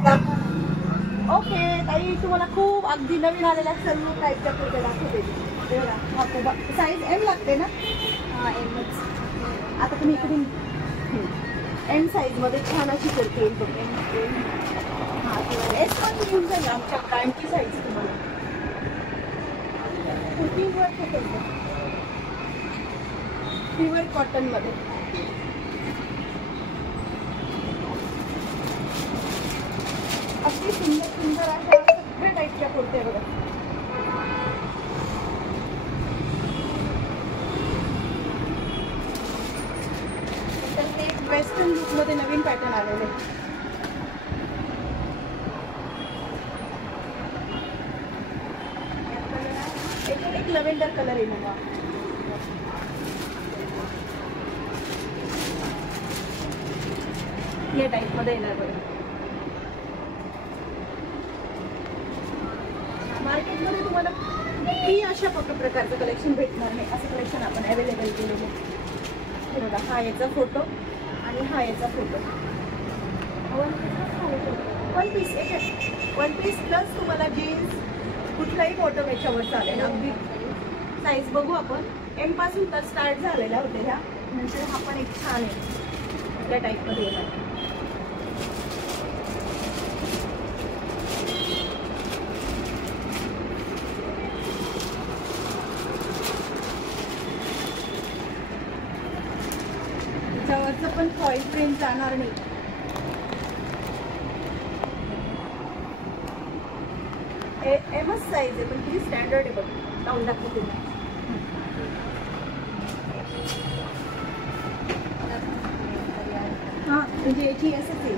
Okay ताई, तुम्हाला खूप अगदी नवीन आलेल्या सर्व टाईपच्या कुर्त्या दाखवते. साईज एम लागते ना? हां एमच. आता तुम्ही इकडून एम साईजमध्ये छान अशी कुर्ती येईल बघ. हां एस पण घेऊन जाईल आमच्या ब्रँडची साईज तुम्हाला. कुर्तीवर प्युअर कॉटनमध्ये अगदी सुंदर सुंदर अशा सगळ्या टाईपच्या कुर्त्या बघा. तर ते वेस्टर्न लुकमध्ये नवीन पॅटर्न आलेले. एक लव्हेंडर कलर येईल बघा. या टाईपमध्ये येणार बघा. मार्केटमध्ये तुम्हाला किती अशा प्रकारचं कलेक्शन भेटणार नाही, असं कलेक्शन आपण अवेलेबल केलेलं आहे बघा. हा याचा फोटो आणि हा याचा फोटो. वन पीस प्लस तुम्हाला जीन्स कुठलाही बॉटम याच्यावर चालेल. अगदी साईज बघू आपण. एम पासून तर स्टार्ट झालेल्या होत्या ह्या. नंतर हा पण एक छान आहे त्या टाईपमध्ये येणार. त्याच्यावरचं पण फॉईल प्रिंट जाणार नाही. एमच साईज आहे पण किती स्टँडर्ड आहे बघ. लावून दाखवते. हां म्हणजे याची असंच आहे.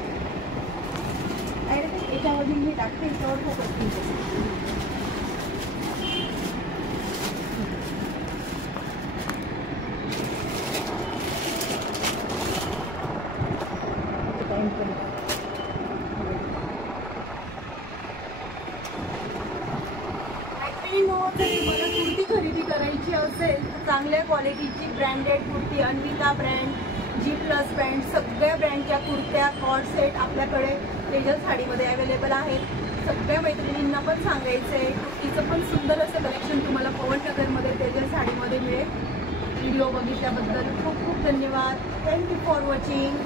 डायरेक्ट याच्यावरती मी टाकते. याच्यावर फोकस कुर्ती खरेदी करायची असेल तर चांगल्या क्वालिटीची ब्रँडेड कुर्ती अन्विता ब्रँड, जी प्लस ब्रँड, सगळ्या ब्रँडच्या कुर्त्या कॉर्ड सेट आपल्याकडे तेजल साडीमध्ये अवेलेबल आहेत. सगळ्या मैत्रिणींना पण सांगायचं आहे, कुर्तीचं पण सुंदर असं कलेक्शन तुम्हाला पवननगरमध्ये तेजल साडीमध्ये मिळेल. व्हिडिओ बघितल्याबद्दल खूप खूप धन्यवाद. Thank you for watching.